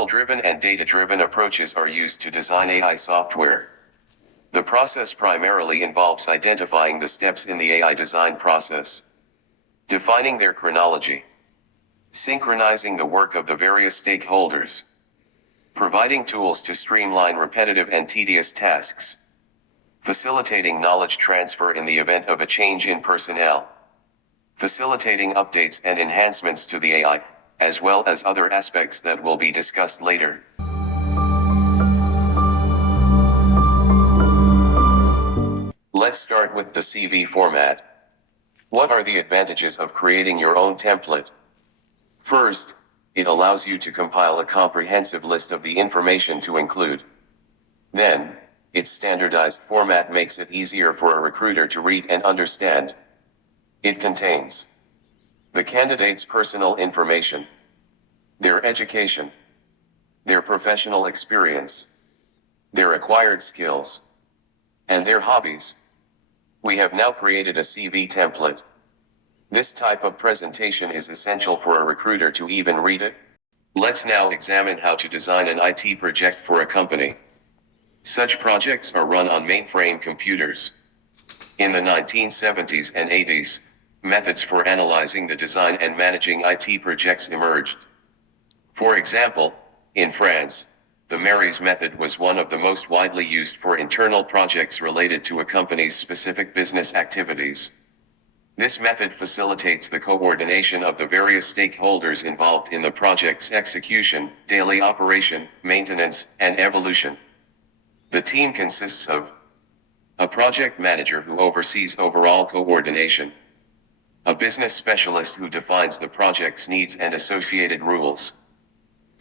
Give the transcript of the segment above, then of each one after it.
Model-driven and data-driven approaches are used to design AI software. The process primarily involves identifying the steps in the AI design process, defining their chronology, synchronizing the work of the various stakeholders, providing tools to streamline repetitive and tedious tasks, facilitating knowledge transfer in the event of a change in personnel, facilitating updates and enhancements to the AI, as well as other aspects that will be discussed later. Let's start with the CV format. What are the advantages of creating your own template? First, it allows you to compile a comprehensive list of the information to include. Then, its standardized format makes it easier for a recruiter to read and understand. It contains the candidate's personal information, their education, their professional experience, their acquired skills, and their hobbies. We have now created a CV template. This type of presentation is essential for a recruiter to even read it. Let's now examine how to design an IT project for a company. Such projects are run on mainframe computers. In the 1970s and 80s, methods for analyzing the design and managing IT projects emerged. For example, in France, the Mary's method was one of the most widely used for internal projects related to a company's specific business activities. This method facilitates the coordination of the various stakeholders involved in the project's execution, daily operation, maintenance, and evolution. The team consists of a project manager who oversees overall coordination, a business specialist who defines the project's needs and associated rules,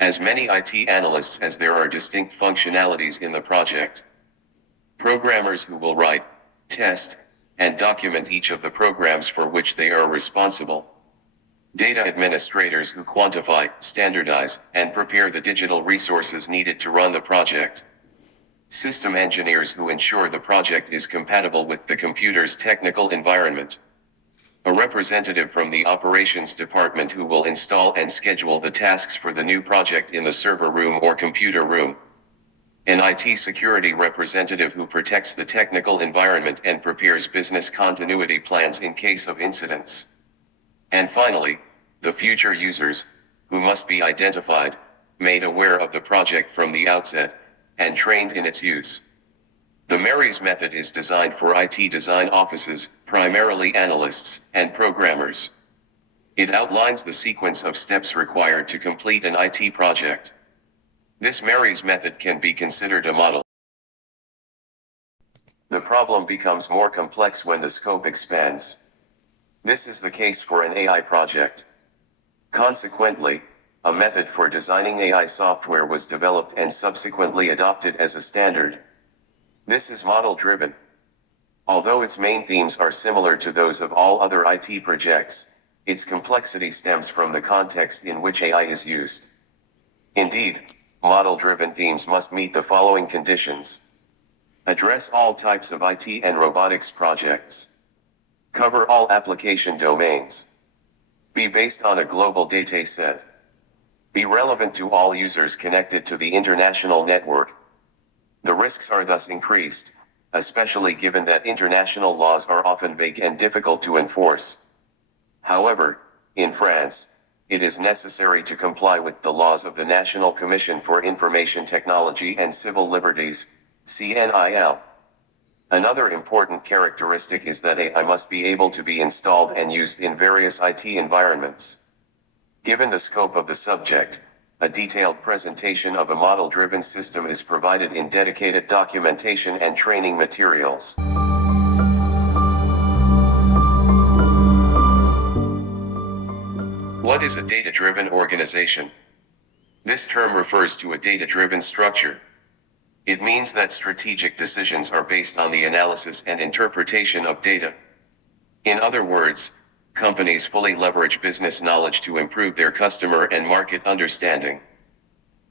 as many IT analysts as there are distinct functionalities in the project, programmers who will write, test, and document each of the programs for which they are responsible, data administrators who quantify, standardize, and prepare the digital resources needed to run the project, system engineers who ensure the project is compatible with the computer's technical environment, a representative from the operations department who will install and schedule the tasks for the new project in the server room or computer room, an IT security representative who protects the technical environment and prepares business continuity plans in case of incidents, and finally, the future users, who must be identified, made aware of the project from the outset, and trained in its use. The Mary's method is designed for IT design offices, primarily analysts and programmers. It outlines the sequence of steps required to complete an IT project. This Mary's method can be considered a model. The problem becomes more complex when the scope expands. This is the case for an AI project. Consequently, a method for designing AI software was developed and subsequently adopted as a standard. This is model-driven. Although its main themes are similar to those of all other IT projects, its complexity stems from the context in which AI is used. Indeed, model-driven themes must meet the following conditions: address all types of IT and robotics projects, cover all application domains, be based on a global data set, be relevant to all users connected to the international network. The risks are thus increased, especially given that international laws are often vague and difficult to enforce. However, in France, it is necessary to comply with the laws of the National Commission for Information Technology and Civil Liberties, CNIL. Another important characteristic is that AI must be able to be installed and used in various IT environments. Given the scope of the subject, a detailed presentation of a model-driven system is provided in dedicated documentation and training materials. What is a data-driven organization? This term refers to a data-driven structure. It means that strategic decisions are based on the analysis and interpretation of data. In other words, companies fully leverage business knowledge to improve their customer and market understanding.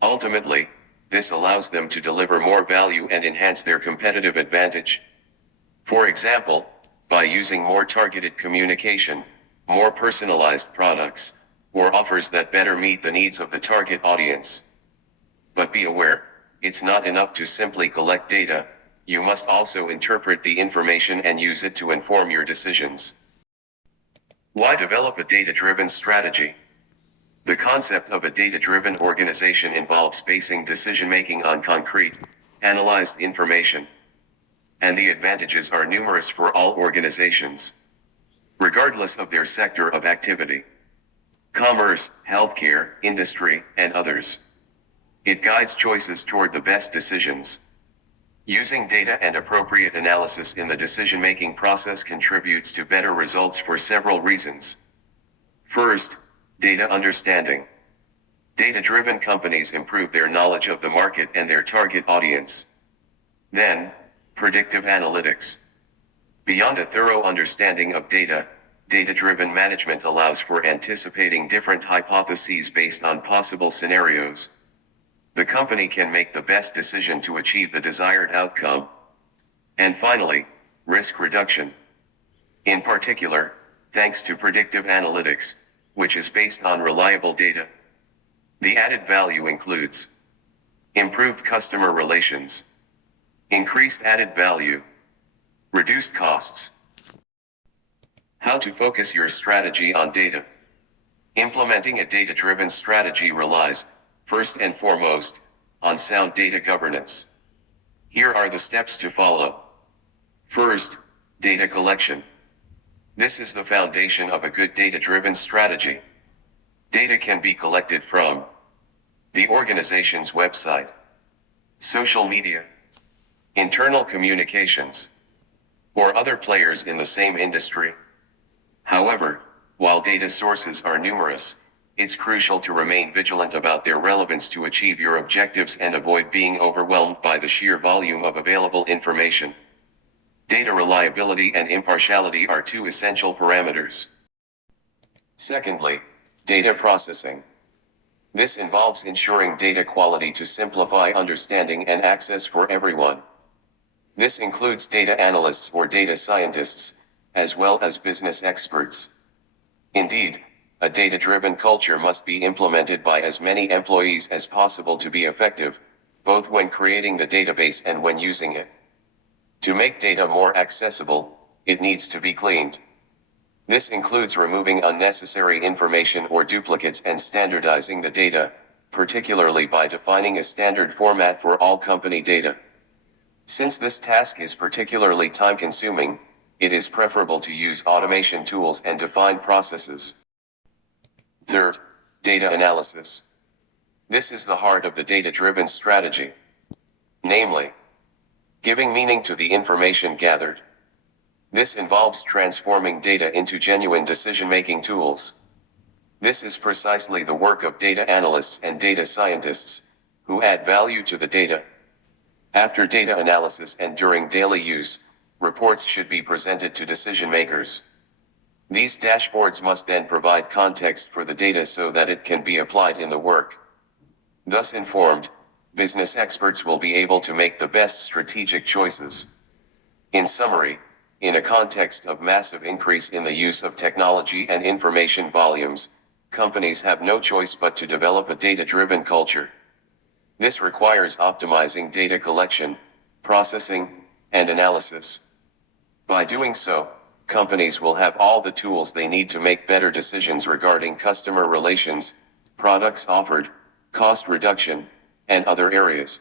Ultimately, this allows them to deliver more value and enhance their competitive advantage. For example, by using more targeted communication, more personalized products, or offers that better meet the needs of the target audience. But be aware, it's not enough to simply collect data, you must also interpret the information and use it to inform your decisions. Why develop a data-driven strategy? The concept of a data-driven organization involves basing decision-making on concrete, analyzed information. And the advantages are numerous for all organizations, regardless of their sector of activity. Commerce, healthcare, industry, and others. It guides choices toward the best decisions. Using data and appropriate analysis in the decision-making process contributes to better results for several reasons. First, data understanding. Data-driven companies improve their knowledge of the market and their target audience. Then, predictive analytics. Beyond a thorough understanding of data, data-driven management allows for anticipating different hypotheses based on possible scenarios. The company can make the best decision to achieve the desired outcome. And finally, risk reduction. In particular, thanks to predictive analytics, which is based on reliable data. The added value includes improved customer relations, increased added value, reduced costs. How to focus your strategy on data. Implementing a data-driven strategy relies, first and foremost, on sound data governance. Here are the steps to follow. First, data collection. This is the foundation of a good data-driven strategy. Data can be collected from the organization's website, social media, internal communications, or other players in the same industry. However, while data sources are numerous, it's crucial to remain vigilant about their relevance to achieve your objectives and avoid being overwhelmed by the sheer volume of available information. Data reliability and impartiality are two essential parameters. Secondly, data processing. This involves ensuring data quality to simplify understanding and access for everyone. This includes data analysts or data scientists, as well as business experts. Indeed, a data-driven culture must be implemented by as many employees as possible to be effective, both when creating the database and when using it. To make data more accessible, it needs to be cleaned. This includes removing unnecessary information or duplicates and standardizing the data, particularly by defining a standard format for all company data. Since this task is particularly time-consuming, it is preferable to use automation tools and define processes. Third, data analysis. This is the heart of the data-driven strategy. Namely, giving meaning to the information gathered. This involves transforming data into genuine decision-making tools. This is precisely the work of data analysts and data scientists, who add value to the data. After data analysis and during daily use, reports should be presented to decision makers. These dashboards must then provide context for the data so that it can be applied in the work. Thus informed, business experts will be able to make the best strategic choices. In summary, in a context of massive increase in the use of technology and information volumes, companies have no choice but to develop a data-driven culture. This requires optimizing data collection, processing, and analysis. By doing so, companies will have all the tools they need to make better decisions regarding customer relations, products offered, cost reduction, and other areas.